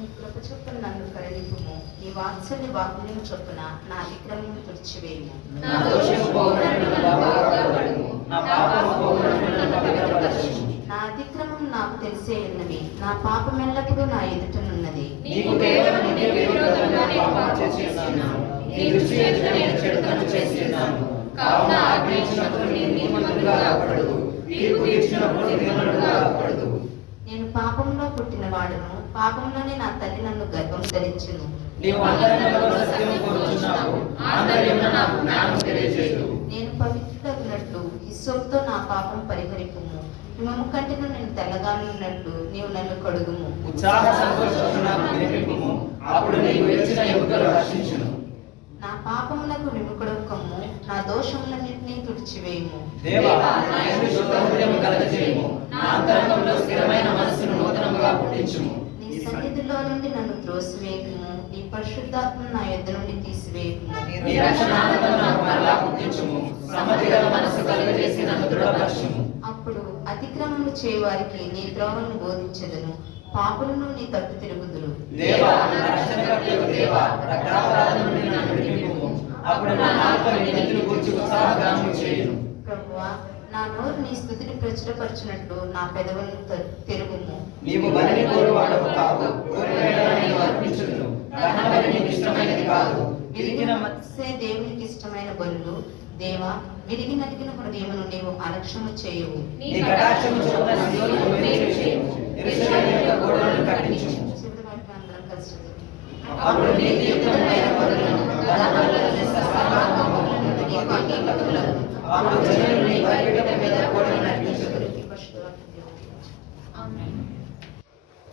నీ కృప చొప్పున నన్ను కరుణింపుము. నీ వాత్సల్య వాక్కులను చొప్పున నా అతిక్రమము తుడిచివేయుము. నా దోషము పోవునట్లు నన్ను బాగుగా కడుగు. నా పాపము పోవునట్లు నన్ను పవిత్రపరచుము. నా అతిక్రమం నాకు తెలిసే ఉన్నవి, నా పాపమెల్లప్పుడూ నా ఎదుటనున్నది. నీకు కేవలం నీ విరోధంగా నేను పాపం చేసి ఉన్నాను. నీ దృష్టి ఎదుట నేను చెడుతనం చేసి ఉన్నాను. కావున ఆజ్ఞ ఇచ్చినప్పుడు నేను నీతిమంతుడుగా అగుపడదు. తీర్పు తీర్చినప్పుడు నిర్మలుడుగా అగుపడదు. నేను పాపంలో పుట్టిన వాడును, పాపంలోనే నా తల్లి నన్ను గర్భం ధరించును. నీవు అంతరంగంలో సత్యం కోరుచున్నావు, ఆంతర్యమున నాకు జ్ఞానం తెలియజేయు. నేను పవిత్రుడగునట్లు హిస్సోపుతో నా పాపం పరిహరింపుము. హిమము కంటెను నేను తెల్లగానున్నట్లు నీవు నన్ను కడుగుము. ఉత్సాహ సంతోషములు నాకు వినిపింపుము, అప్పుడు నీవు ఇచ్చిన ఎముకలు హర్షించును. నా పాపములకు విముఖుడవు కమ్ము, నా దోషములన్నింటినీ తుడిచివేయుము. దేవా, నా యందు శుద్ధ హృదయము కలగజేయుము. నా అంతరంగంలో స్థిరమైన మనస్సును నూతనముగా పుట్టించుము. నీ సన్నిధిలో నుండి నన్ను త్రోసివేయకుము, నీ పరిశుద్ధాత్మను నా యొద్ద నుండి తీసివేయకుము. నీ రక్షణానందం నాకు మరలా పుట్టించుము. సమధిగల మనస్సు కలుగజేసి నన్ను దృఢపరచుము. అప్పుడు అతిక్రమములు చేయవారికి నీ త్రోవలను బోధించెదను, పాపులను నీ తట్టు తిరుగుదురు. దేవా, నా రక్షణకర్తయగు దేవా, రక్తాపరాధం నుండి నన్ను విడిపింపుము. అప్పుడు నా నాలుక నీ నీతిని గూర్చి ఉత్సాహగానము చేయును. ప్రభువా, నా నోరు నీ స్తుతిని ప్రచురపరచునట్లు నా పెదవులను తెరుగుము. నీవు బలిని కోరువాడవు కావు, కోరిన నేను అర్పించుదును. దహన బలి నీకు ఇష్టమైనది కాదు. విరిగిన మనస్సే దేవునికి ఇష్టమైన బలులు. దేవా, విరిగి నలిగిన హృదయమును నీవు అలక్ష్యము చేయవు. నీ కటాక్షము చొప్పున సియోనుకు మేలు చేయుము. యెరూషలేము యొక్క గోడలను కట్టించుము. అందరం కలిసి అప్పుడు నీతియుక్తమైన బలులను, దహనబలులను, సర్వాంగహోమములను నీకు అంగీకరించుదును. అప్పుడు జనులు నీ బలిపీఠము మీద కోడలు నడిపించుదురు. ఆమేన్.